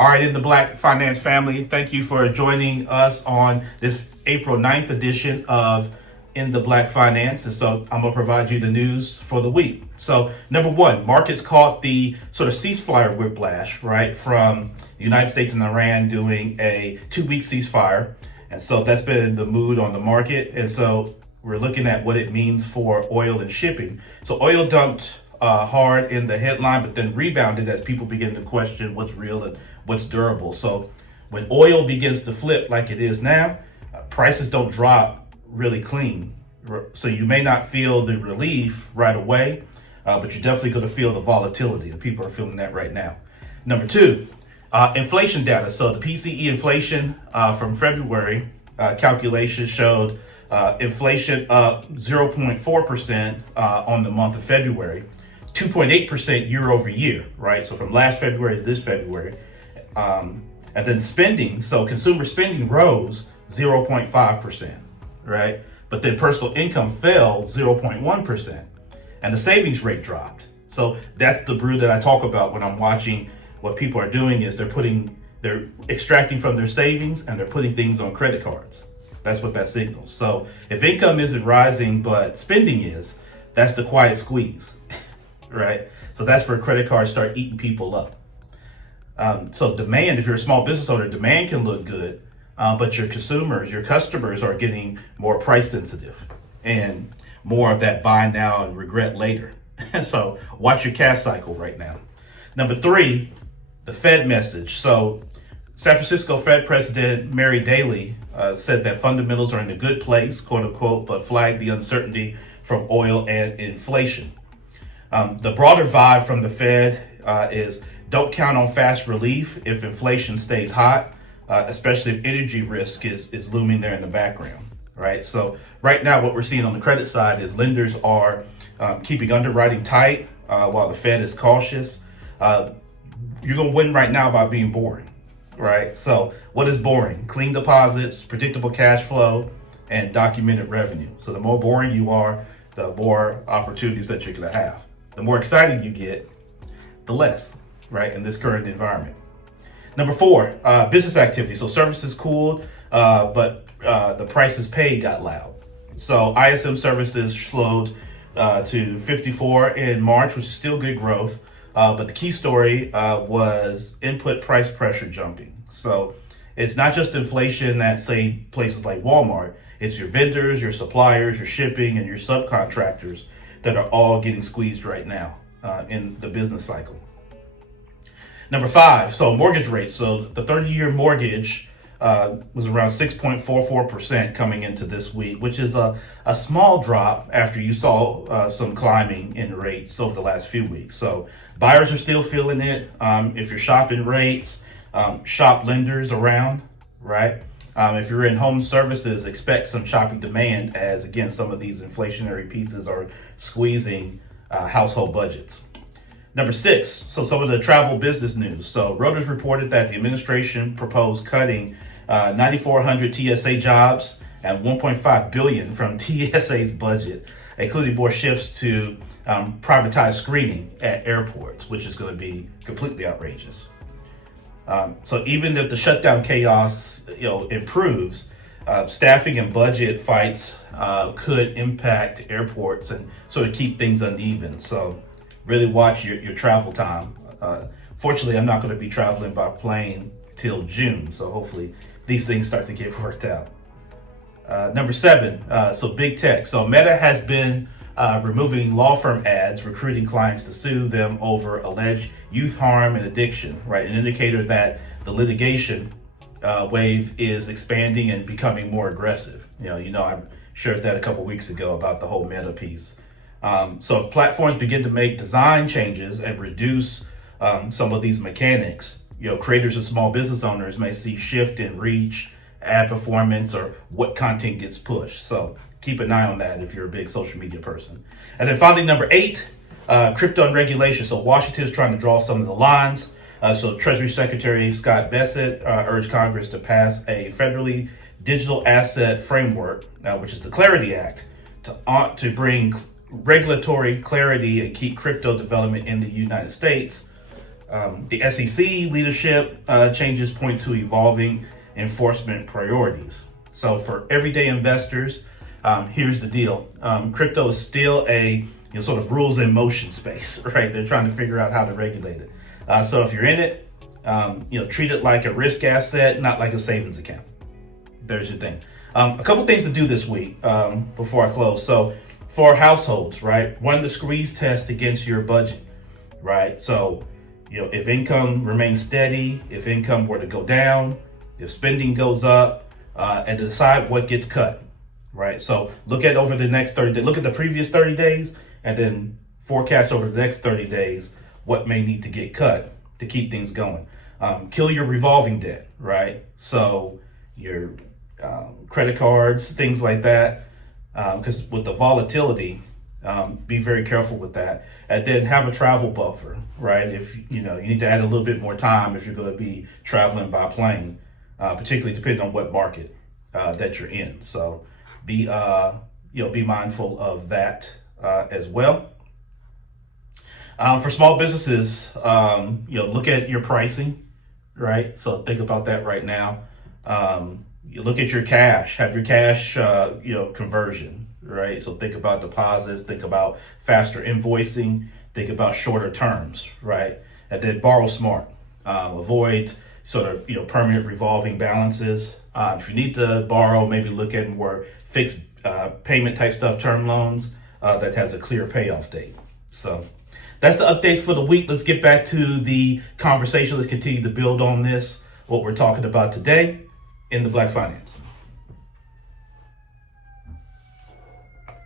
All right, in the Black Finance family, thank you for joining us on this April 9th edition of In the Black Finance. And so I'm going to provide you the news for the week. So number one, markets caught the sort of ceasefire whiplash, right, from the United States and Iran doing a 2-week ceasefire. And so that's been the mood on the market. And so we're looking at what it means for oil and shipping. So oil dumped hard in the headline, but then rebounded as people begin to question what's real and what's durable. So when oil begins to flip like it is now, prices don't drop really clean. So you may not feel the relief right away, but you're definitely going to feel the volatility. And people are feeling that right now. Number two, inflation data. So the PCE inflation from February calculations showed inflation up 0.4% on the month of February, 2.8% year over year, right? So from last February to this February. And then spending, so consumer spending rose 0.5%, right? But then personal income fell 0.1%, and the savings rate dropped. So that's the brew that I talk about when I'm watching what people are doing is they're extracting from their savings and they're putting things on credit cards. That's what that signals. So if income isn't rising, but spending is, that's the quiet squeeze, right? So that's where credit cards start eating people up. So demand, if you're a small business owner, demand can look good, but your consumers, your customers are getting more price sensitive and more of that buy now and regret later. So watch your cash cycle right now. Number three, the Fed message. So San Francisco Fed President Mary Daly said that fundamentals are in a good place, quote unquote, but flagged the uncertainty from oil and inflation. The broader vibe from the Fed is don't count on fast relief if inflation stays hot, especially if energy risk is looming there in the background, right? So right now what we're seeing on the credit side is lenders are keeping underwriting tight while the Fed is cautious. You're going to win right now by being boring, right? So what is boring? Clean deposits, predictable cash flow, and documented revenue. So the more boring you are, the more opportunities that you're going to have. The more exciting you get, the less, right, in this current environment. Number four, business activity. So services cooled, but the prices paid got loud. So ISM services slowed to 54 in March, which is still good growth. But the key story was input price pressure jumping. So it's not just inflation at, say, places like Walmart. It's your vendors, your suppliers, your shipping, and your subcontractors that are all getting squeezed right now in the business cycle. Number five, so mortgage rates. So the 30-year mortgage was around 6.44% coming into this week, which is a small drop after you saw some climbing in rates over the last few weeks. So buyers are still feeling it. If you're shopping rates, shop lenders around, right? If you're in home services, expect some choppy demand as, again, some of these inflationary pieces are squeezing household budgets. Number six, so some of the travel business news. So Reuters reported that the administration proposed cutting 9,400 TSA jobs and 1.5 billion from TSA's budget, including more shifts to privatized screening at airports, which is going to be completely outrageous. So even if the shutdown chaos, improves, staffing and budget fights could impact airports and sort of keep things uneven. So really watch your travel time. Fortunately, I'm not going to be traveling by plane till June, so hopefully these things start to get worked out. Number seven, so big tech. So Meta has been removing law firm ads, recruiting clients to sue them over alleged youth harm and addiction, right? An indicator that the litigation wave is expanding and becoming more aggressive. I shared that a couple weeks ago about the whole Meta piece. So if platforms begin to make design changes and reduce some of these mechanics, creators and small business owners may see shift in reach, ad performance, or what content gets pushed. So keep an eye on that if you're a big social media person. And then finally, number eight, crypto and regulation. So Washington is trying to draw some of the lines. So Treasury Secretary Scott Bessent urged Congress to pass a federally digital asset framework, which is the Clarity Act, to bring regulatory clarity and keep crypto development in the United States The SEC leadership changes point to evolving enforcement priorities. So for everyday investors, here's the deal. Crypto is still a sort of rules in motion space, right? They're trying to figure out how to regulate it. So if you're in it, treat it like a risk asset, not like a savings account. There's your thing. A couple things to do this week before I close. So for households, right, run the squeeze test against your budget, right? So, if income remains steady, if income were to go down, if spending goes up, and decide what gets cut, right? So look at over the next 30 days, look at the previous 30 days, and then forecast over the next 30 days what may need to get cut to keep things going. Kill your revolving debt, right? So your credit cards, things like that, because with the volatility, be very careful with that. And then have a travel buffer, right? If you need to add a little bit more time if you're going to be traveling by plane, particularly depending on what market that you're in. So be mindful of that as well. For small businesses, look at your pricing, right? So think about that right now. You look at your cash, have your cash, conversion, right? So think about deposits, think about faster invoicing, think about shorter terms, right? And then borrow smart, avoid sort of, permanent revolving balances. If you need to borrow, maybe look at more fixed payment type stuff, term loans that has a clear payoff date. So that's the updates for the week. Let's get back to the conversation. Let's continue to build on this, what we're talking about today in the Black Finance.